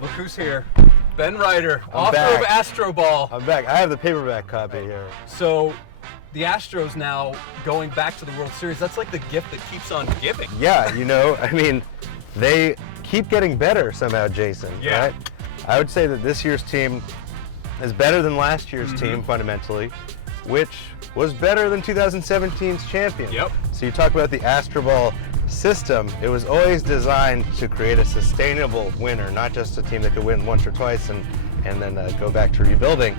Look who's here. Ben Reiter, I'm author back. of Astroball. I'm back. I have the paperback copy here. So, the Astros now going back to the World Series, that's like the gift that keeps on giving. Yeah, I mean, they keep getting better somehow, Jason. Yeah. Right? I would say that this year's team is better than last year's team fundamentally, which was better than 2017's champion. Yep. So you talk about the Astroball system, it was always designed to create a sustainable winner, not just a team that could win once or twice and then go back to rebuilding.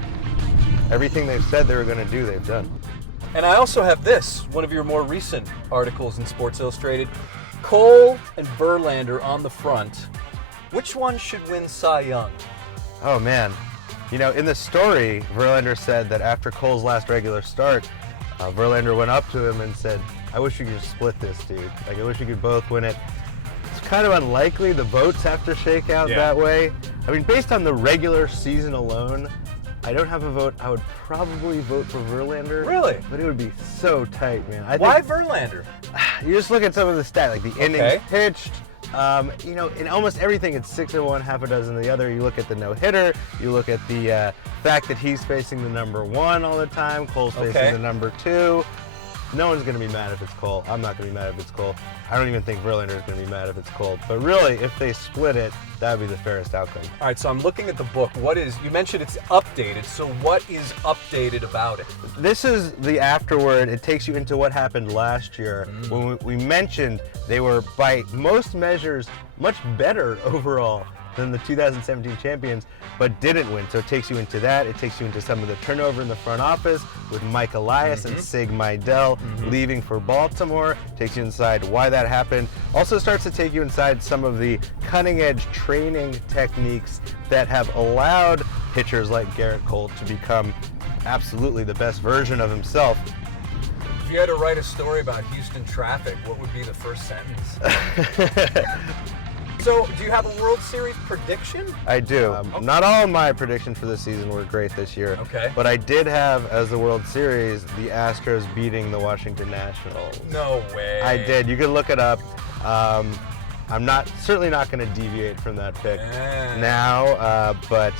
Everything they've said they were going to do, they've done. And I also have this, one of your more recent articles in Sports Illustrated. Cole and Verlander on the front. Which one should win Cy Young? Oh man, in the story, Verlander said that after Cole's last regular start, Verlander went up to him and said, I wish we could split this, dude. Like, I wish we could both win it. It's kind of unlikely the votes have to shake out that way. I mean, based on the regular season alone, I don't have a vote. I would probably vote for Verlander. Really? But it would be so tight, man. Why Verlander? You just look at some of the stats, like the innings pitched. In almost everything, it's 6 of one, half a dozen of the other. You look at the no-hitter. You look at the fact that he's facing the number 1 all the time. Cole's facing the number 2. No one's going to be mad if it's Cole. I'm not going to be mad if it's Cole. I don't even think Verlander is going to be mad if it's Cole. But really, if they split it, that would be the fairest outcome. All right, so I'm looking at the book. You mentioned it's updated, so what is updated about it? This is the afterword. It takes you into what happened last year when we mentioned they were, by most measures, much better overall than the 2017 champions, but didn't win. So it takes you into that. It takes you into some of the turnover in the front office with Mike Elias and Sig Mejdal leaving for Baltimore. Takes you inside why that happened. Also starts to take you inside some of the cutting-edge training techniques that have allowed pitchers like Garrett Cole to become absolutely the best version of himself. If you had to write a story about Houston traffic, what would be the first sentence? So, do you have a World Series prediction? I do. Not all of my predictions for the season were great this year. Okay. But I did have, as the World Series, the Astros beating the Washington Nationals. No way. I did. You can look it up. I'm certainly not going to deviate from that pick now. But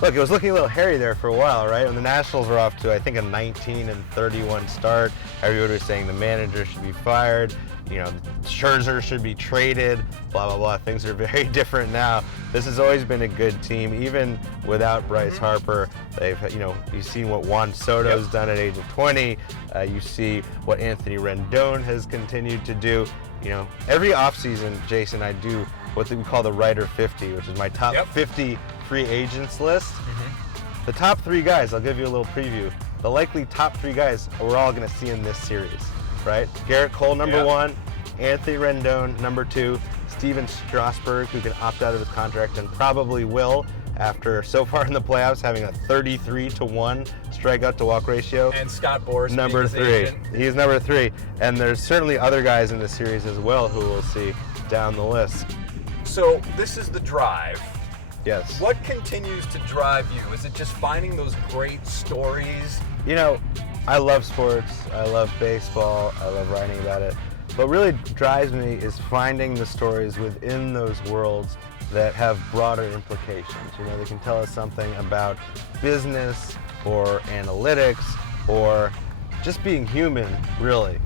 look, it was looking a little hairy there for a while, right? When the Nationals were off to, I think, a 19-31 start, everybody was saying the manager should be fired. Scherzer should be traded, blah, blah, blah. Things are very different now. This has always been a good team, even without Bryce Harper. They've, you've seen what Juan Soto's done at age of 20. You see what Anthony Rendon has continued to do. Every offseason, Jason, I do what we call the Reiter 50, which is my top 50 free agents list. The top 3 guys, I'll give you a little preview. The likely top 3 guys we're all going to see in this series. Right? Garrett Cole, number 1, Anthony Rendon, number 2, Steven Strasburg, who can opt out of his contract and probably will after so far in the playoffs having a 33-1 strikeout to walk ratio. And Scott Boras, number 3. He's number 3. And there's certainly other guys in this series as well who we'll see down the list. So this is the drive. Yes. What continues to drive you? Is it just finding those great stories? I love sports, I love baseball, I love writing about it. What really drives me is finding the stories within those worlds that have broader implications. They can tell us something about business or analytics or just being human, really.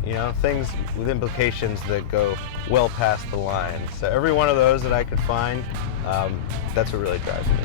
Things with implications that go well past the line. So every one of those that I could find, that's what really drives me.